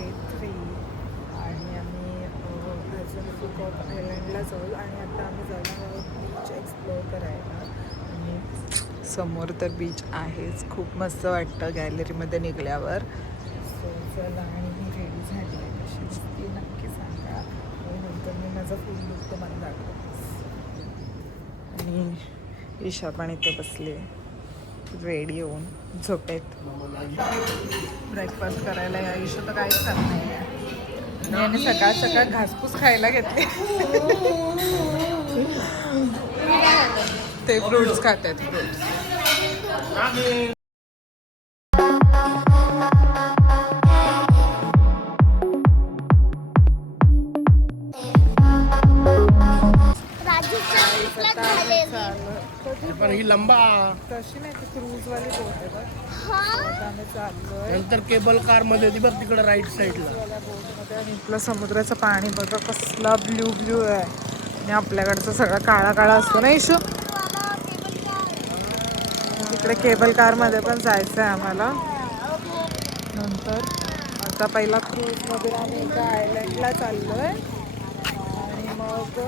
Day 3 आणि आम्ही अजून फुकॉक आयलंडला जाऊ आणि आता आम्ही जाणार आहोत बीच एक्सप्लोअर करायला. आणि समोर तर बीच आहेच, खूप मस्त वाटतं गॅलरीमध्ये निघाल्यावर. सो चला, आणि मी रेडी झाली आहे, कशी दिसते नक्की सांगा आणि नंतर मी माझा फुल लुक तुम्हाला दाखवते. आणि ईशा पण इथे बसली रेडी होऊन झोपेत. ब्रेकफास्ट करायला या ईशा तर काहीच खात नाही आहे. याने सकाळ सकाळ घासपूस खायला घेतले. ते फ्रुट्स खात आहेत, फ्रुट्स. पण ही लंबा तशी नाही, ती क्रूज वाली बोट आहे बघ. आता आम्ही चाललोय नंतर केबल कार मध्ये होती बघ तिकडे राईट साईडला बोटमध्ये. आणि इथलं समुद्राचं पाणी बघा कसला ब्ल्यू ब्ल्यू आहे. आणि आपल्याकडचं सगळं काळा काळा असतो ना इशू. इकडे केबल कारमध्ये पण जायचं आहे आम्हाला नंतर. आता पहिला क्रूजमध्ये आम्ही एका आयलंडला चाललो आहे आणि मग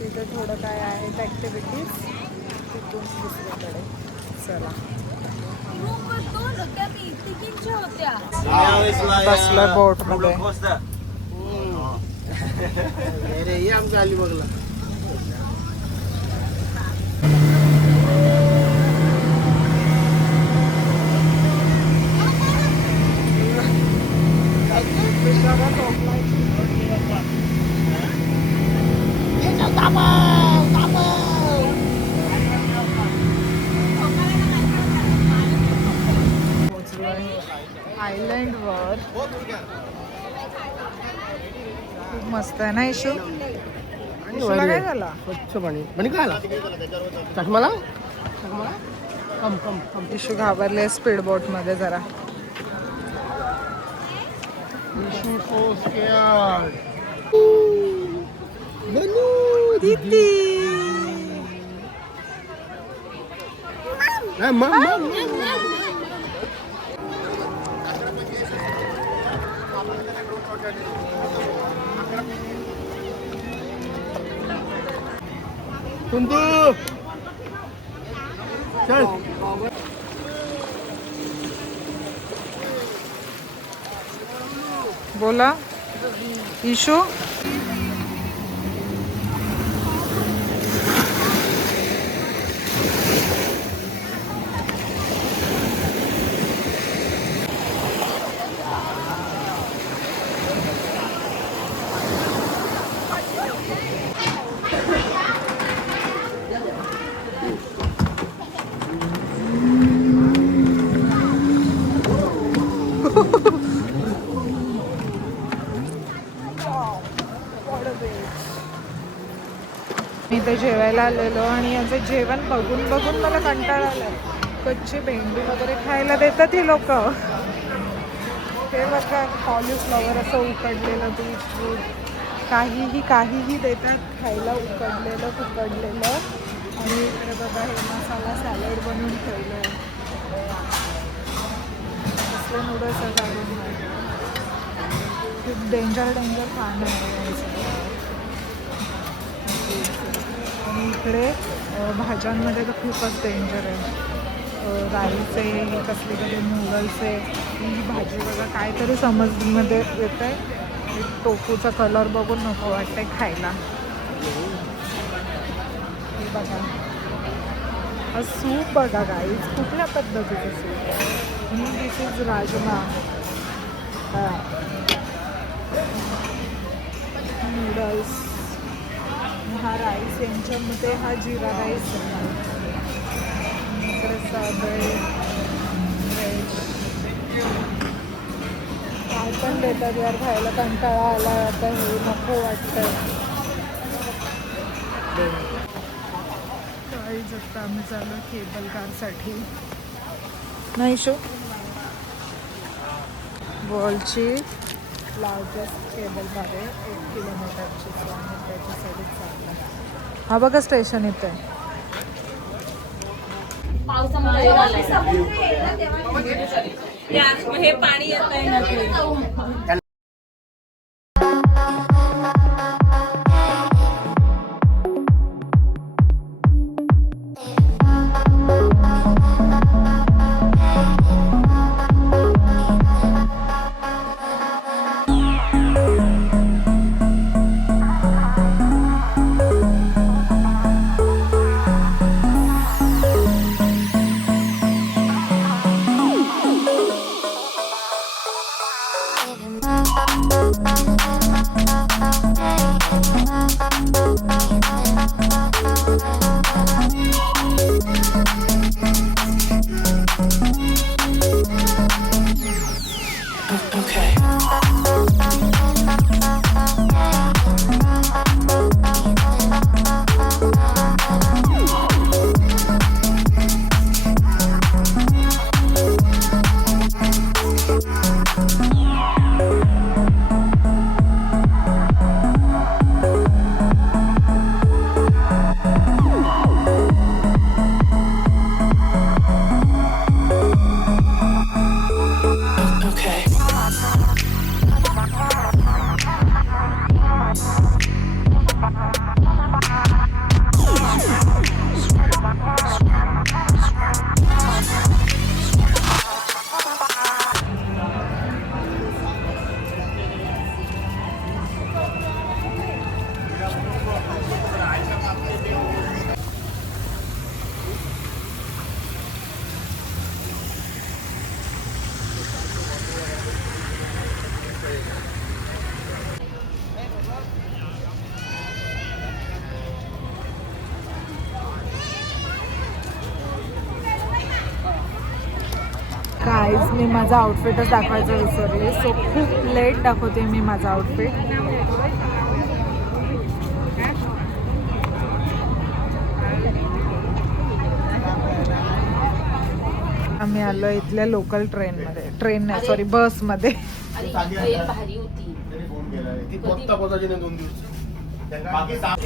तिथे थोडं काय आहेत ॲक्टिव्हिटीज, तिथून दुसरीकडे. चला बसलोय बोटमध्ये. आमच्या आली बघला. आयलंडवर खूप मस्त आहे ना इशू. इशूला काय झाला? स्वच्छ पाणी पाणी काय आला चष्माला. कम कम कम. इशू घाबरले स्पीड बोट मध्ये जरा. कुंतू चल. बोला इशू. मी इथे जेवायला आलेलो आणि याचं जेवण बघून बघून मला कंटाळा आलाय. कच्ची भेंडी वगैरे खायला देतात ही लोक. हे बघा कॉलीफ्लॉवर असं उकडलेलं, बीटरूट, काहीही काहीही देतात खायला, उकडलेलं. आणि इकडे बघा हे मसाला सॅलड बनवून ठेवलं आहे. कसले नूडल्स काढून खूप डेंजर खाणं आहे. आणि इकडे भाज्यांमध्ये तर खूपच डेंजर आहे. राईस आहे, कसली तरी नूडल्स आहे. ही भाजी बघा काहीतरी समजमध्ये येत आहे. टोफूचा कलर बघून नको वाटतंय खायला. हे बघा हा सूप बघा गाईज, कुठल्या पद्धतीचं सूप आहे. दिस इज राजमा. नूडल्स, हा राईस, यांच्यामध्ये हा जिरा राईस आहे. इकडे ब्रेड काय पण देतात यार खायला, कंटाळा आला आता. हे नको वाटतं. काहीच आता आम्ही चालू केबल कारसाठी. नाही शो वर्ल्डची लार्जेस्ट केबल कार आहे, 1 किलोमीटरची. आणि त्याच्यासाठी चालला. हा बघा स्टेशन इथे. हे पाणी येत आहे ना. गाईज मी माझा आउटफिटच दाखवायचं विसरले. सो खूप लेट दाखवते मी माझा आउटफिट. आम्ही आलो इथल्या लोकल ट्रेनमध्ये. ट्रेन नाही, सॉरी, बसमध्ये.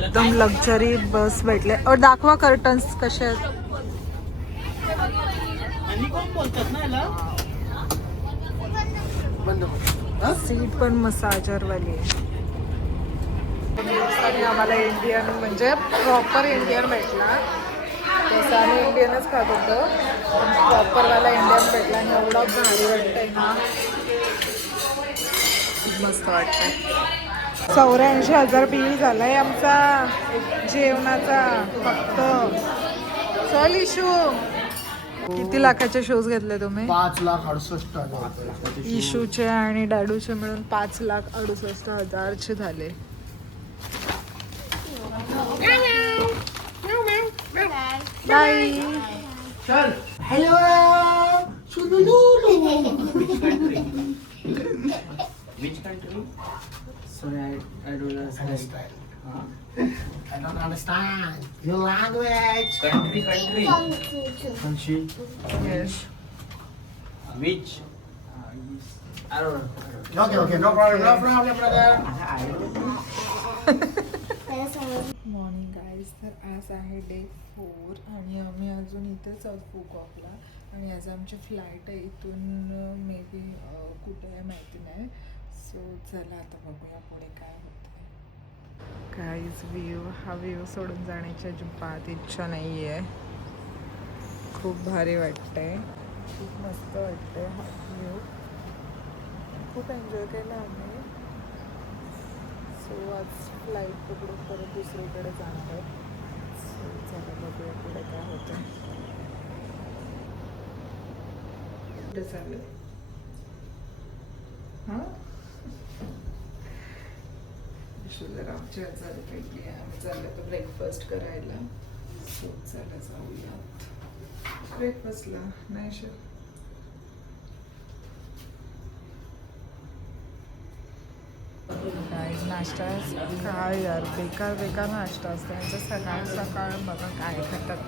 एकदम लक्झरी बस भेटले. और दाखवा कर्टन्स कसे आहेत. सीट पण मसाजर वाली आहे. आणि आम्हाला इंडियन म्हणजे प्रॉपर इंडियन भेटला. तसं आम्ही इंडियनच खात होतो, पण प्रॉपरवाला इंडियन भेटला आणि एवढं भारी वाटतंय ना, खूप मस्त वाटतंय. 84,000 बिल झालाय आमचा जेवणाचा फक्त. चल इशू, किती लाखाचे शूज घेतले तुम्ही? 5,68,000. इशूचे आणि डॅडूचे मिळून 5,68,000चे झाले. बाय. चल. Hello. Which country? Sorry, I don't understand. I don't understand your language. Country. Country. Yes. Which? I don't know. Okay, no problem, brother. Morning guys. तर आज आहे डे 4 आणि आम्ही अजून इथेच आहोत फुकॉकला. आणि आज आमची फ्लाईट आहे इथून मे बी कुठे आहे माहिती नाही. सो चला आता बघूया पुढे काय होतं. गाईज हा व्ह्यू सोडून जाण्याची अजिबात इच्छा नाही आहे. खूप भारी वाटतंय, खूप मस्त वाटतंय हा व्ह्यू. खूप एन्जॉय केला आम्ही. सो आज फ्लाईट पकडून परत दुसरीकडे जाणार आहे. सो चला बघूया पुढे काय होतं. कुठे चालले? हां, जरा आमची आजारी भेटली आहे. आम्ही चाललो तर ब्रेकफास्ट करायला. सो चला जाऊयात ब्रेकफास्टला. नाही शर गाईज नाश्ता काय यार, बेकार नाश्ता असतो यांचा. सकाळ सकाळ बघा काय खातात.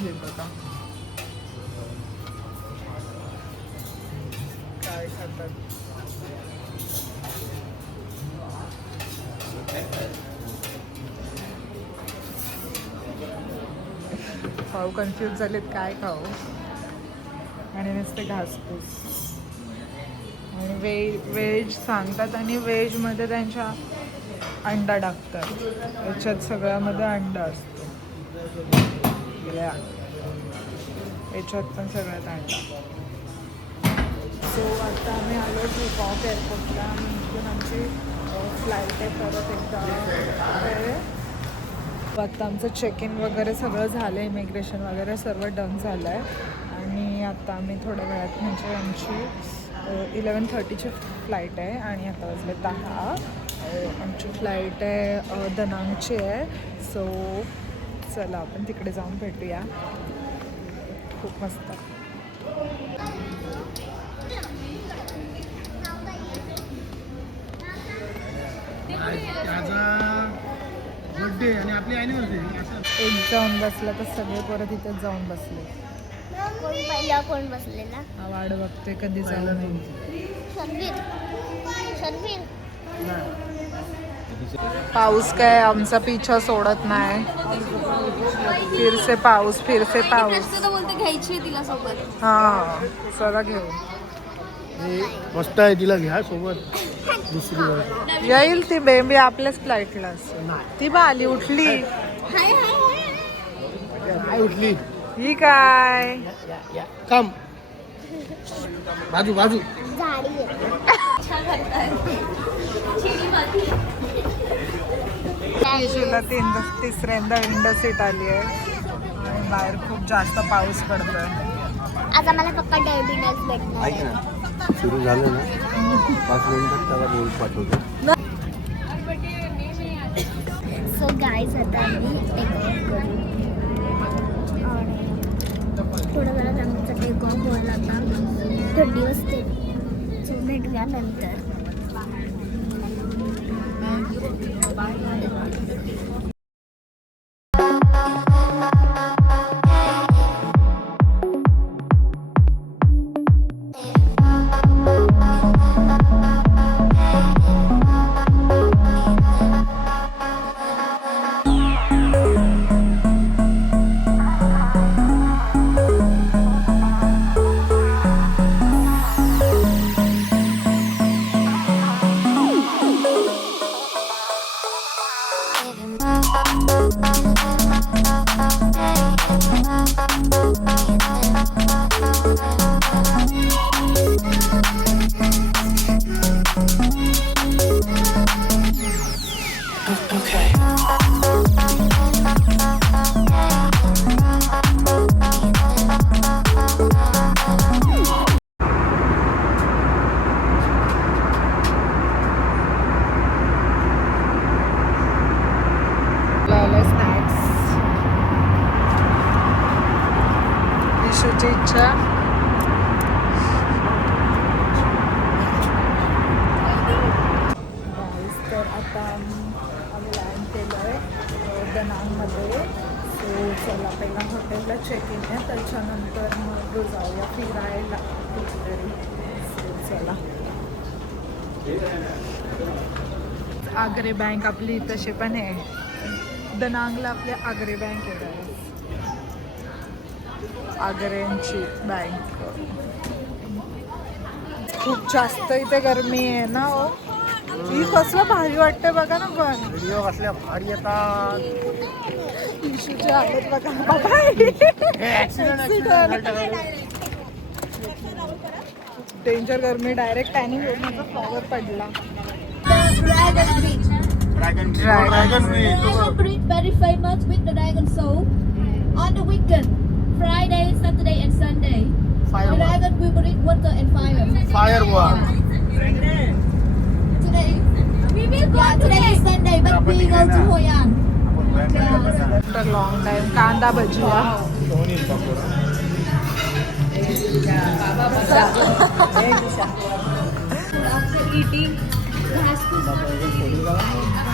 हे बघा काय खातात. खाऊ कन्फ्यूज झालेत काय खाऊ. आणि नुसते घासपूस. आणि व्हेज सांगतात आणि व्हेजमध्ये त्यांच्या अंडा टाकतात. याच्यात सगळ्यामध्ये अंडा असतो. याच्यात पण सगळ्यात अंडा. सो आता आम्ही आलो फुकॉक एअरपोर्टला आणि इथून आमची फ्लाईट आहे परत एकदा. आता आमचं चेक इन वगैरे सगळं झालं. इमिग्रेशन वगैरे सर्व डन झालं आहे. आणि आणि आता आम्ही थोड्या वेळात म्हणजे आमची 11:30ची फ्लाईट आहे आणि आता वाजले 10. आमची फ्लाईट आहे दनांगची आहे. सो चला आपण तिकडे जाऊन भेटूया. खूप मस्त. बर्थडे आणि आपली ॲनिव्हर्सरी. एक जाऊन बसला तर सगळे परत इथेच जाऊन बसले. कोण बसलेला? हा वाट बघतोय कधी जाऊ नाही. शर्वीर पाऊस काय आमचा पिछा सोडत नाही. फिरसे पाऊस बोलते घ्यायची तिला सोबत. हा चला घेऊ. मस्त आहे, तिला घ्या सोबत. दुसरी वेळ येईल ती बेबी आपल्याच फ्लाईटला असेल. ती बा आली उठली. काय उठली ही काय काम बाजू बाजू. तिला तिसऱ्यांदा विंडो सीट आली आहे आणि बाहेर खूप जास्त पाऊस पडतोय. आज आम्हाला पप्पा डॅबिनच भेटणार. ऐक ना, सुरू झालं ना 5 मिनिटात त्याला रोल पाठवतो. सो गाईज आता आम्ही टेक ऑफ करू आणि थोड्या वेळात आमचा टेक ऑफ व्हायला आता थंडी वाजते. सो भेटूया नंतर. स्नॅक्स विशूची इच्छा. तर आता आम्ही लँड केलं आहे दनांगमध्ये. सो चला पहिला हॉटेलला चेक इन आहे, त्याच्यानंतर मग जाऊया फिरायला कुठेतरी. सो चला. आग्रे बँक आपली तशी पण आहे. दनांगला आपल्या आग्रे बँक आहे. आग्र्यांची बँक. खूप जास्त इथे गरमी आहे ना. हो ही कसलं भारी वाटतंय बघा ना. पण व्हिडिओ असल्या भारी येतात. इशूची हालत बघा बाबा. डेंजर गरमी. डायरेक्ट टॅनिंग होण्याचा फ्लॉवर पडला. Dragon Bridge very famous with the dragon show on the weekend, Friday, Saturday, and Sunday. The dragon will breathe water and fire. Firework. Today we will go. Today is Sunday, but we go to Hoi An. After long time कांदा भजिया. After eating,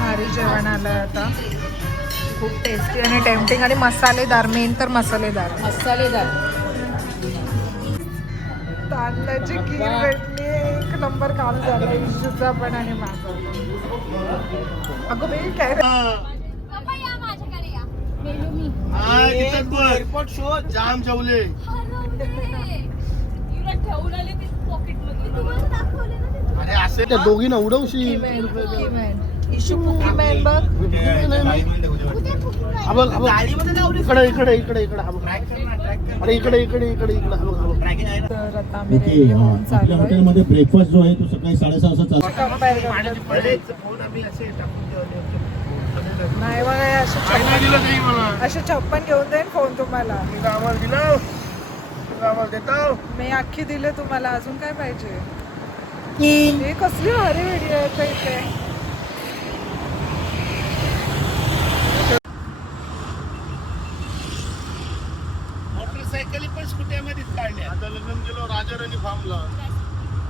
भारी जेवण आलं आता. खूप tasty आणि tempting आणि मसालेदार. Main तर मसालेदार. तांदळाची खीर भेटली. एक नंबर काम झालं इशूचा पण आणि माझं. अगं बाई काय पप्पा या माझ्याकडे या. मेलू मी. एअरपोर्ट शो जाम जेवले. ठेवून आले ते पॉकेट मध्ये. तुम्हाला दाखवले ना ते. अरे असे त्या दोघींना उडवशी. इशू कुकीमॅन बघ. हा बघ इकडे इकडे इकडे इकडे हा बघ. अरे इकडे इकडे इकडे इकडे हा बघ हा बघ. तर आता आम्ही रेडी होऊन आपल्या चाललोय. हॉटेलमध्ये ब्रेकफास्ट जो आहे तो सकाळी 6:30 वाजता चालतो. कंपेअर करतो. फोन आम्ही असे टाकून ठेवले. नाही बघा काय नाही दिलं नाही मला. असे 56 घेऊन जाईन फोन तुम्हाला. आम्हाला दिलं आम्हाला देतो. मी अख्खी दिले तुम्हाला, अजून काय पाहिजे? हे कसली भारी व्हिडिओ आहे इथे. मोटरसायकली पण स्कुट्यामध्येच काढल्या. आता लग्न गेलो राजाराणी फार्मला,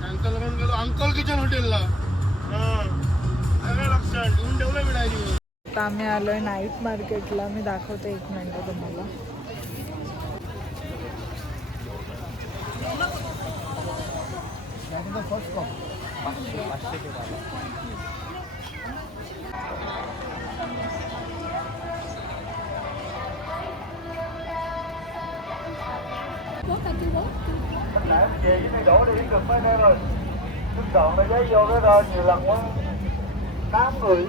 त्यांचं लग्न गेलो अंकल किचन हॉटेलला. लक्षात येऊन ठेवलं मी डायरी. आता आम्ही आलोय नाईट मार्केटला. मी दाखवते एक मिनिट तुम्हाला. Về với đổ đi cực mấy đây rồi. Chúng chọn nó giấy vô cái đó nhiều lần quá. 8 người.